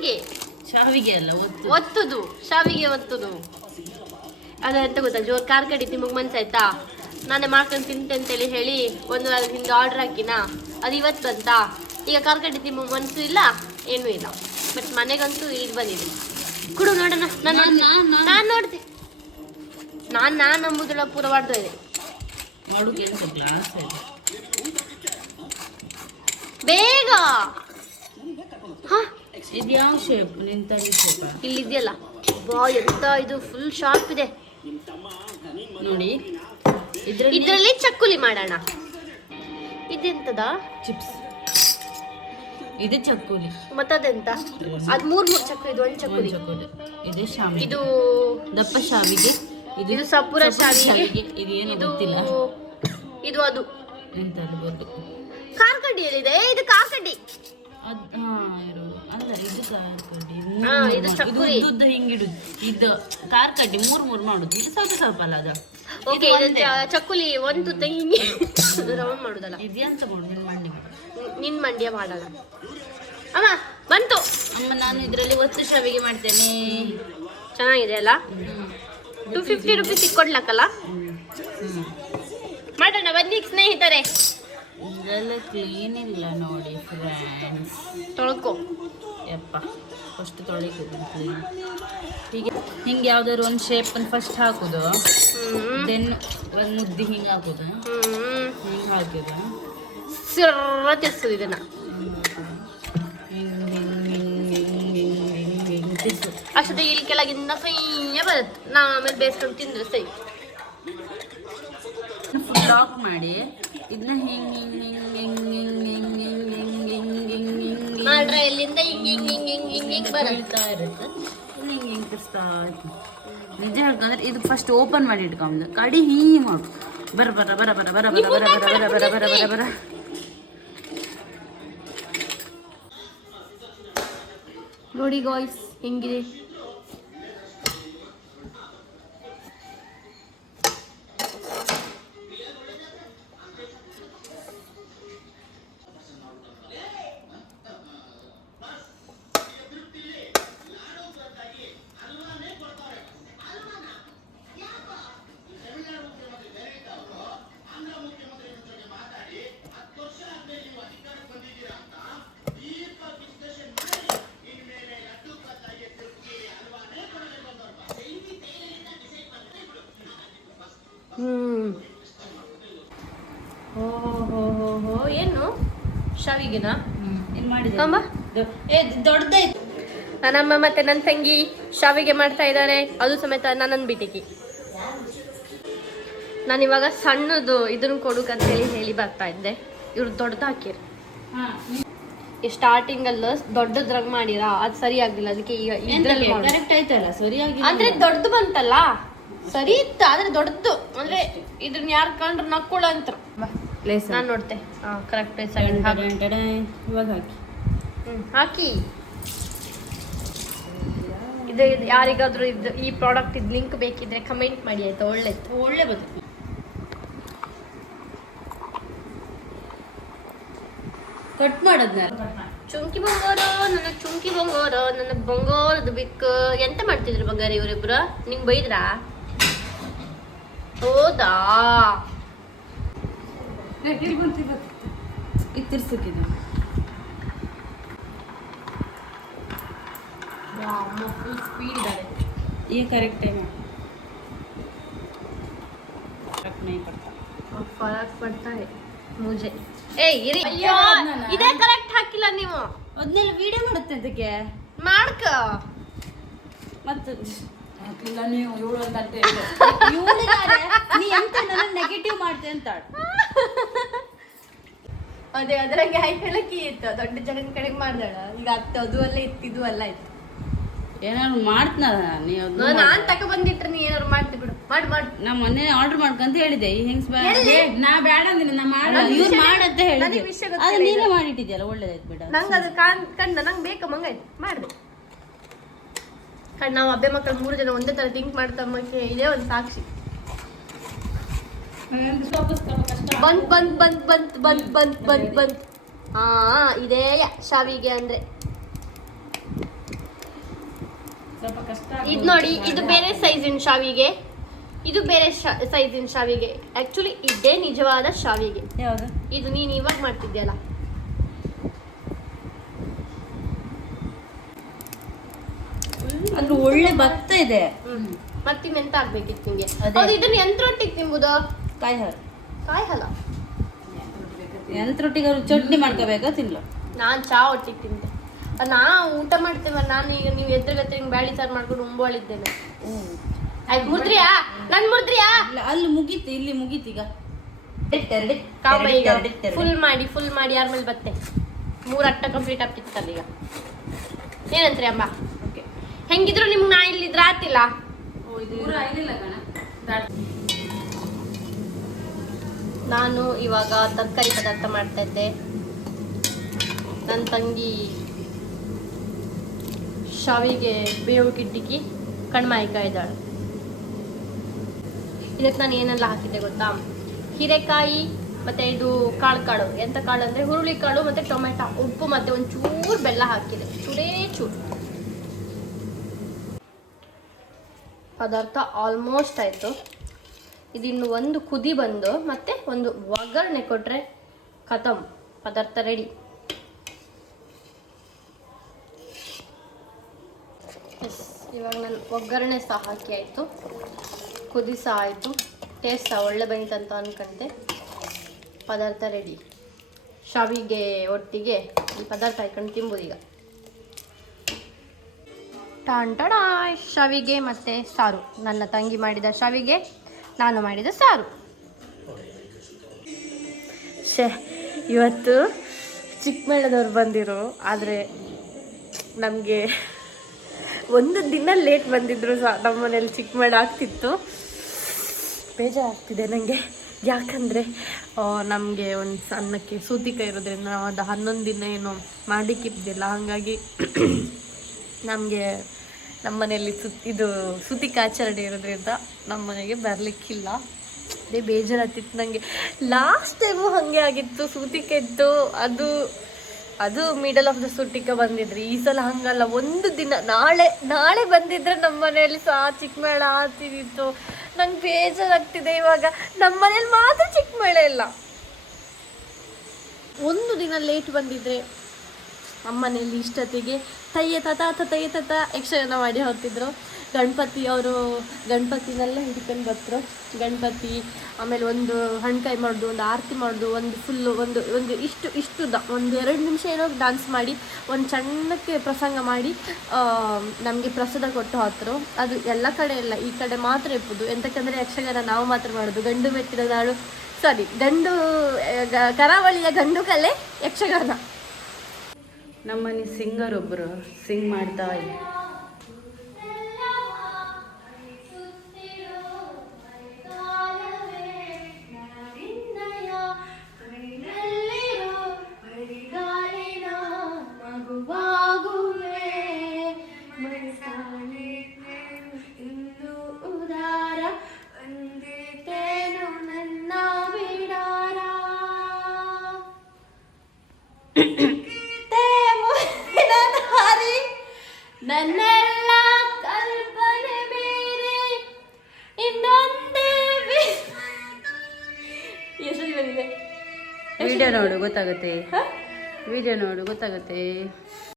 ಶಾವಿಗೆ. ಶಾವಿಗೆ ಅಲ್ಲ ಒತ್ತು ಒತ್ತುದು ಶಾವಿಗೆ ಒತ್ತುದು. ಅದು ಎಂತ ಗೊತ್ತಾ ಜೋರ್ ಕಾರ್ ಕಡಿ ನಿಮಗೆ ಮನ್ಸಾಯ್ತಾ ನಾನೇ ಮಾಡ್ಕೊಂಡು ತಿಂತೆ ಅಂತೇಳಿ ಹೇಳಿ ಒಂದು ವಾರ ಹಿಂದೆ ಆರ್ಡರ್ ಹಾಕಿನಾ? ಅದು ಇವತ್ತು ಬಂತಾ? ಈಗ ಕಾರ್ ಕಡಿ ತಿಮ್ಮ ಮನ್ಸು ಇಲ್ಲ ಏನೂ ಇಲ್ಲ. ಬಟ್ ಮನೆಗಂತೂ ಇದು ಬಂದಿದೆ. ಕುಡು ನೋಡೋಣ ನಾನು ನಾನ್- ನೋಡ್ದೆ ನಾನು ನಾನು. ನಂಬುದಿಲ್ಲ ಪೂರ ಮಾಡ್ದು ಇದೆ. ಬೇಗ! ಹಾ? ಇದು ಯಾವ ಶೇಪ್ ನಿಂತಲ್ಲಿ ಇಲ್ಲಿ ಇಲ್ಲಿದೆಯಲ್ಲ. ಬಾ ಎಂತ ಇದು ಫುಲ್ ಶಾರ್ಪ್ ಇದೆ. ನೋಡಿ. ಇದ್ರಲ್ಲಿ ಚಕ್ಕುಲಿ ಮಾಡೋಣ. ಇದೆಂತದ? ಚಿಪ್ಸ್. ಇದು ಚಕ್ಕುಲಿ. ಮತ್ತದೆಂತ? ಅದು ಮೂರು ಮೂರು ಚಕ್ಕು ಇದು ಒಂದು ಚಕ್ಕುಲಿ. ಚಕ್ಕುಲಿ ಇದು ಇದು ದಪ್ಪ ಶಾವಿಗೆ. ಇದು ಸಪುರ ಶಾವಿಗೆ. ಇದು ಏನು ಗೊತ್ತಿಲ್ಲ. ಇದು ಅದು. ಎಂತ ಅದು ಗೊತ್ತು. ಕಾರ್ ಕಡ್ಡಿಯಲ್ಲಿದೆ ಇದು ಕಾರ್ಕಡ್ಡಿ ಅದು ಹಾ ಇದು ಚಕ್ಕುಲಿ. ಉದ್ದುದ್ದ ಹಿಂಗಿಡುದು. ಇದು ಕಾರ್ ಕಡ್ಡಿ ಮೂರ್ ಮೂರ್ ಮಾಡುದು. ಇದು ಸ್ವಲ್ಪ ಸ್ವಲ್ಪ ಅಲ್ಲ ಅದು. ಓಕೆ ಚಕ್ಕುಲಿ ಒಂದು ಹಿಂಗೆ ರೌಂಡ್ ಮಾಡುದಲ್ಲ. ಇದೆಂತ ನಿನ್ ಮಂಡಿ. ನಿನ್ ಮಂಡ್ಯ ಮಾಡಲ್ಲ ಅಮ್ಮ ಬಂತು. ಅಮ್ಮ ನಾನು ಇದರಲ್ಲಿ ಒತ್ತು ಶಾವಿಗೆ ಮಾಡ್ತೇನೆ. ಚೆನ್ನಾಗಿದೆ ಅಲ್ಲ? ಟು ಫಿಫ್ಟಿ ರುಪೀಸ್ ಕೊಡ್ಲಕ್ಕಲ್ಲ. ಮಾಡೋಣ ಬನ್ನಿ ಸ್ನೇಹಿತರೆ. ಇದೆಲ್ಲ ಕ್ಲೀನ್ ಇಲ್ಲ ನೋಡಿ ಫ್ರೆಂಡ್ಸ್ ತೊಳ್ಕೊ. ಯಪ್ಪ ಫಸ್ಟ್ ತೊಳಿತೀವಿ ಹೀಗೆ ಹಿಂಗೆ ಯಾವ್ದಾದ್ರು ಒಂದು ಶೇಪನ್ನು ಫಸ್ಟ್ ಹಾಕೋದು. ದೆನ್ ಒಂದು ಮುದ್ದೆ ಹಿಂಗೆ ಹಾಕೋದು. ಹಿಂಗೆ ಹಾಕಿದ. ಅಷ್ಟು ಇದನ್ನ. ಅಷ್ಟೊತ್ತಿಗೆ ಇಲ್ಲಿ ಕೆಳಗಿಂದ ಸೈಯ ಬರುತ್ತೆ. ನಾ ಆಮೇಲೆ ಬೇಸ್ಕೊಂಡು ತಿಂದ್ರೆ ಸೈ ಲಾಕ್ ಮಾಡಿ ಇದನ್ನ ಹಿಂಗೆ ಹಿಂಗೆ ಹಿಂಗೆ ಹಿಂಗೆ ಹಿಂಗೆ ಮಾಡ್ರೆ ಇಲ್ಲಿಂದ ಹಿಂಗ್ ಹಿಂಗ್ ಹಿಂಗ್ ಹಿಂಗ್ ಹಿಂಗ್ ಹಿಂಗ್ ಬರುತ್ತೆ ಇರುತ್ತೆ ಹಿಂಗೆ ಹಿಂಗೆ ಹಿಂಗೆ ತಿರ್ಸ್ತಾ ಇರ್ತೀನಿ ನಿಜ ಹೇಳ್ಕಂದ್ರೆ ಇದು ಫಸ್ಟ್ ಓಪನ್ ಮಾಡಿ ಇಟ್ಕೊಂಡು ಕಡಿ ಹೀ ಮಾಡು ಬರ ಬರ ಬರ ಬರ ಬರ ಬರ ಬರ ಬರ ಬರ ಬರ ಬರ ಬರ ಬರ ನೋಡಿ ಗಾಯ್ಸ್ ಹೆಂಗಿದೆ ದೊಡ್ಡದಾಯ್ತು. ನನ್ನಮ್ಮ ಮತ್ತೆ ನನ್ನ ತಂಗಿ ಶಾವಿಗೆ ಮಾಡ್ತಾ ಇದ್ದಾರೆ ಅದು ಸಮೇತ ನನ್ನನ್ನು ಬಿಟಿಕಿ ನಾನು ಇವಾಗ ಸಣ್ಣದು ಇದನ್ನ ಕೊಡುಕಂತ ಹೇಳಿ ಹೇಳಿ ಬರ್ತಾ ಇದ್ದೆ. ಇವ್ರು ದೊಡ್ಡದು ಹಾಕಿರಿ. ಈ ಸ್ಟಾರ್ಟಿಂಗ್ ಅಲ್ಲ ದೊಡ್ಡದ್ರ ಮಾಡಿರ? ಅದು ಸರಿ ಆಗ್ಲಿಲ್ಲ. ಅದಕ್ಕೆ ಈಗ ಇದ್ರಲ್ಲಿ. ಕರೆಕ್ಟ್ ಆಯ್ತಲ್ಲ ಸರಿಯಾಗಿ ಅಂದ್ರೆ ದೊಡ್ಡದು ಬಂತಲ್ಲ? ಸರಿ ಇತ್ತು ಆದ್ರೆ ದೊಡ್ಡದು. ಅಂದ್ರೆ ಇದನ್ನ ಯಾರು ಕಂಡ್ರು ನಕ್ಕೊಳ್ಳ ಅಂತ ಪ್ಲೇಸ್ ನಾನು ನೋಡ್ತೆ. ಹಾ ಕರೆಕ್ಟ್ ಇವಾಗ ಹಾಕಿ. ಹಾಕಿ. ಇದು ಇದು ಯಾರಿಗಾದ್ರೂ ಇದು ಈ ಪ್ರಾಡಕ್ಟ್ ಇದು ಲಿಂಕ್ ಬೇಕಿದ್ರೆ ಕಮೆಂಟ್ ಮಾಡಿ ಆಯ್ತಾ? ಒಳ್ಳೆದು. ಒಳ್ಳೆ ಬರುತ್ತೆ ಕಟ್ ಮಾಡೋದ್ನ ಚುಂಕಿ ಬಂಗಾರ ನನ್ನ ಚುಂಕಿ ಬಂಗಾರ ನನ್ನ ಬಂಗಾರದ ಬಿಕ್. ಎಂತ ಮಾಡ್ತಿದ್ರು ಬಂಗಾರ ಇವರಿಬ್ರು? ನಿಂಗ್ ಬೈದ್ರಾ? ಹೌದಾ? ಇದು ತಿರ್ಸಕ್ಕಿದು ಫುಲ್ ಸ್ಪೀಡ್ ಇದ್ದಾರೆ ये करेक्ट है फर्क नहीं पड़ता ಫರಕ್ ಪಡ್ತಾ है ಮುಜೆ ಏ ಇರಿ ಅಯ್ಯೋ ಇದೇ ಕರೆಕ್ಟ್ ಹಾಕಿಲ್ಲ ನೀವು ಅದನ್ನೆಲ್ಲ ವಿಡಿಯೋ ಮಾಡುತ್ತೆ ಅದಕ್ಕೆ ಮಾಡ್ಕ ಮತ್ತೆ ಹಾಕ್ಲಿಲ್ಲ ನೀವು ಇವಳು ಅಂತ ನೀ ಎಂತ ನನ್ನ ನೆಗೆಟಿವ್ ಮಾಡ್ತೆ ಅಂತ ಅದೇ ಅದ್ರಾಗೆ ಕೀ ಇತ್ತು. ದೊಡ್ಡ ಜಗನ್ ಕಡೆಗೆ ಮಾಡ್ದಾಳ. ಈಗ ಅತ್ತ ಅದು ಅಲ್ಲ ಇತ್ತು ಇದು ಅಲ್ಲ ಇತ್ತು ಏನಾದ್ರು ಮಾಡ್ತನಲ್ಲ ನೀವು ನಾನ್ ತಕ ಬಂದಿಟ್ರೆ ನೀ ಏನಾದ್ರು ಮಾಡ್ತಿ ಬಿಡು. ಮಾಡ್ ಮಾಡ್. ನಾ ಮೊನ್ನೆ ಆರ್ಡರ್ ಮಾಡ್ಕಂತ ಹೇಳಿದೆ ಈ ಹೆಂಗ್ಸ್? ನಾ ಬೇಡ ಅಂದಿಲ್ಲ ನಾ ಮಾಡ ಇವ್ರು ಮಾಡಂತ ಹೇಳಿದೆ ಅದು ನೀನೇ ಮಾಡಿಟ್ಟಿದ್ಯಲ್ಲ ಒಳ್ಳೇದಾಯ್ತು ಬಿಡ. ನಂಗೆ ಅದು ಕಾಣ್ ಕಂಡ ನಂಗೆ ಬೇಕು ಮಂಗಾಯ್ತು ಮಾಡ್ದೆ. ಕಣ್ ನಾವು ಅಬ್ಬೆ ಮಕ್ಕಳು ಮೂರು ಜನ ಒಂದೇ ತರ ಥಿಂಕ್ ಮಾಡ್ತಾ ಮಕ್ಕೆ ಇದೇ ಒಂದು ಸಾಕ್ಷಿ. ಬಂತ್ ಬಂತ್ ಬಂತ್ ಬಂತ್ ಬಂತ್ ಬಂತ್ ಬಂತ್ ಬಂತ್ ಹಾ ಇದೇ ಶಾವಿಗೆ ಅಂದ್ರೆ. ಇದು ನೋಡಿ ಇದು ಬೇರೆ ಸೈಜಿನ ಶಾವಿಗೆ. ಇದು ಬೇರೆ ಸೈಜಿನ ಶಾವಿಗೆ. ಆಕ್ಚುಲಿ ಇದೇ ನಿಜವಾದ ಶಾವಿಗೆ. ಇದು ನೀನು ಇವಾಗ ಮಾಡ್ತಿದ್ಯಲ್ಲ. ಅದು ಒಳ್ಳೆ ಭತ್ತ ಇದೆ. ಮತ್ತಿನ್ನೆಂತ ಆಗ್ಬೇಕಿತ್ತು ನಿಂಗೆ. ಹೌದು ಇದನ್ನ ಯಂತ್ರೊಟ್ಟಿಗೆ ತಿಂಬುದು ಕಾಯಿ ಹಾಲು ಕಾಯಿ ಹಲ ಯಂತ್ರೊಟ್ಟಿಗೆ ಅವ್ರು ಚಟ್ನಿ ಮಾಡ್ಕೋಬೇಕಾ ತಿನ್ಲು? ನಾನ್ ಚಾ ಒಟ್ಟಿಗೆ ತಿಂತೆ. ನಾ ಊಟ ಮಾಡ್ತೇವ ನಾನು ಈಗ ನೀವು ಎದುರುಗತ್ತೆ ಹಿಂಗೆ ಬ್ಯಾಳಿ ಸಾರು ಮಾಡ್ಕೊಂಡು ಉಂಬೋಳಿದ್ದೇನೆ. ಆಯ್ತು ಮುದ್ರಿಯಾ ನನ್ನ ಮುದ್ರಿಯಾ ಇಲ್ಲ ಅಲ್ಲಿ ಮುಗೀತು ಇಲ್ಲಿ ಮುಗೀತು ಈಗ. ಕಾಮ ಈಗ ಫುಲ್ ಮಾಡಿ ಫುಲ್ ಮಾಡಿ ಯಾರ ಮೇಲೆ ಬತ್ತೆ? ಮೂರು ಅಟ್ಟ ಕಂಪ್ಲೀಟ್ ಆಗ್ತಿತ್ತಲ್ಲ ಈಗ. ಏನಂತ್ರಿ ಅಮ್ಮ ಓಕೆ ಹೆಂಗಿದ್ರು ನಿಮ್ಗೆ ನಾ ಇಲ್ಲಿದ್ರೆ ಆತಿಲ್ಲ ನಾನು ಇವಾಗ ತರಕಾರಿ ಪದಾರ್ಥ ಮಾಡ್ತಾ ಇದ್ದೆ. ನನ್ನ ತಂಗಿ ಶಾವಿಗೆ ಬೇವು ಕಿಟ್ಟಿಕಿ ಕಣ್ಮಾಯಿಕಾಯಿ ಇದ್ದಾಳೆ ಇದಕ್ಕೆ ನಾನು ಏನೆಲ್ಲ ಹಾಕಿದ್ದೆ ಗೊತ್ತಾ? ಹೀರೆಕಾಯಿ ಮತ್ತೆ ಇದು ಕಾಳು ಕಾಳು ಎಂಥ ಕಾಳು ಅಂದ್ರೆ ಹುರುಳಿ ಕಾಳು ಮತ್ತೆ ಟೊಮೆಟೊ ಉಪ್ಪು ಮತ್ತೆ ಒಂದು ಚೂರು ಬೆಲ್ಲ ಹಾಕಿದೆ. ಚೂರೇ ಚೂರು. ಪದಾರ್ಥ ಆಲ್ಮೋಸ್ಟ್ ಆಯಿತು. ಇದಿನ್ನು ಒಂದು ಕುದಿ ಬಂದು ಮತ್ತೆ ಒಂದು ಒಗ್ಗರಣೆ ಕೊಟ್ರೆ ಖತಮ್ ಪದಾರ್ಥ ರೆಡಿ ಇವಾಗ ನಾನು ಒಗ್ಗರಣೆ ಸಹ ಹಾಕಿ ಆಯಿತು. ಕುದಿ ಸಹ ಆಯಿತು. ಟೇಸ್ಟ್ ಸಹ ಒಳ್ಳೆ ಬಂತಂತ ಅನ್ಕೊಂಡೆ ಪದಾರ್ಥ ರೆಡಿ ಶಾವಿಗೆ ಒಟ್ಟಿಗೆ ಈ ಪದಾರ್ಥ ಹಾಕೊಂಡು ತಿಂಬೋದು ಈಗ. ಟಾಂಟಡ ಶಾವಿಗೆ ಮತ್ತು ಸಾರು. ನನ್ನ ತಂಗಿ ಮಾಡಿದ ಶಾವಿಗೆ. ನಾನು ಮಾಡಿದ ಸಾರು. ಶೇ ಇವತ್ತು ಚಿಕ್ಕಮೇಳದವ್ರು ಬಂದಿರು, ಆದರೆ ನಮಗೆ ಒಂದು ದಿನ ಲೇಟ್ ಬಂದಿದ್ರು ಸಹ ನಮ್ಮ ಮನೇಲಿ ಚಿಕ್ಕಮೇಳ ಆಗ್ತಿತ್ತು. ಬೇಜಾರಾಗ್ತಿದೆ ನನಗೆ ಯಾಕಂದರೆ ನಮಗೆ ಒಂದು ಸಣ್ಣಕ್ಕೆ ಸೂತಿಕ ಇರೋದ್ರಿಂದ ನಾವು ಅದು ಹನ್ನೊಂದು ದಿನ ಏನು ಮಾಡಲಿಕ್ಕಿದ್ದಿಲ್ಲ ಹಾಗಾಗಿ ನಮಗೆ ನಮ್ಮ ಮನೆಯಲ್ಲಿ ಸುತ್, ಇದು ಸುತಿಕಾಚರಣೆ ಇರೋದ್ರಿಂದ ನಮ್ಮ ಮನೆಗೆ ಬರಲಿಕ್ಕಿಲ್ಲ. ಅದೇ ಬೇಜಾರಾಗ್ತಿತ್ತು ನನಗೆ ಲಾಸ್ಟ್ ಟೈಮು ಹಾಗೆ ಆಗಿತ್ತು ಸೂತಿಕೆದ್ದು ಅದು ಅದು ಮಿಡಲ್ ಆಫ್ ದ ಸುಟ್ಟಿಕ ಬಂದಿದ್ರಿ. ಈ ಸಲ ಹಂಗಲ್ಲ. ಒಂದು ದಿನ, ನಾಳೆ ನಾಳೆ ಬಂದಿದ್ರೆ ನಮ್ಮ ಮನೆಯಲ್ಲಿ ಸಹ ಚಿಕ್ಕಮೇಳ ಆತಿದ್ದು ನಂಗೆ ಬೇಜಾರಾಗ್ತಿದೆ ಇವಾಗ. ನಮ್ಮ ಮನೇಲಿ ಮಾತ್ರ ಚಿಕ್ಕಮೇಳ ಇಲ್ಲ. ಒಂದು ದಿನ ಲೇಟ್ ಬಂದಿದ್ರೆ ಮನೆಯಲ್ಲಿ ಇಷ್ಟೊತ್ತಿಗೆ ತಯ್ಯ ತತ ತಯ್ಯ ತತ, ಯಕ್ಷಗಾನ ಮಾಡಿ ಹೋಗ್ತಿದ್ರು. ಗಣಪತಿ ಅವರು ಗಣಪತಿನೆಲ್ಲ ಹಿಡ್ಕೊಂಡು ಬರ್ತರು ಗಣಪತಿ, ಆಮೇಲೆ ಒಂದು ಹಣ್ಕಾಯಿ ಮಾಡೋದು, ಒಂದು ಆರತಿ ಮಾಡೋದು, ಒಂದು ಫುಲ್ಲು ಒಂದು ಒಂದು ಇಷ್ಟು ಇಷ್ಟು ದ, ಒಂದು ಎರಡು ನಿಮಿಷ ಏನೋ ಡ್ಯಾನ್ಸ್ ಮಾಡಿ, ಒಂದು ಸಣ್ಣಕ್ಕೆ ಪ್ರಸಂಗ ಮಾಡಿ ನಮಗೆ ಪ್ರಸಾದ ಕೊಟ್ಟು ಹೋಗ್ತರು ಅದು ಎಲ್ಲ ಕಡೆ ಇಲ್ಲ, ಈ ಕಡೆ ಮಾತ್ರ ಇಪ್ಪುದು ಎಂತಕ್ಕಂದರೆ ಯಕ್ಷಗಾನ ನಾವು ಮಾತ್ರ ಮಾಡೋದು. ಗಂಡು ಮೆಟ್ಟಿದ ನಾಡು ಸಾರಿ ಗಂಡು ಕರಾವಳಿಯ ಗಂಡು ಕಲೆ ಯಕ್ಷಗಾನ. ನಮ್ಮನೆ ಸಿಂಗರ್ ಒಬ್ಬರು ಸಿಂಗ್ ಮಾಡ್ತಾ ಕಲ್ಪನೆ ಬೇರೆ. ಇನ್ನೊಂದೇ ಎಷ್ಟು ಬಂದಿದೆ ವಿಡಿಯೋ ನೋಡು ಗೊತ್ತಾಗುತ್ತೆ. ವಿಡಿಯೋ ನೋಡು ಗೊತ್ತಾಗುತ್ತೆ.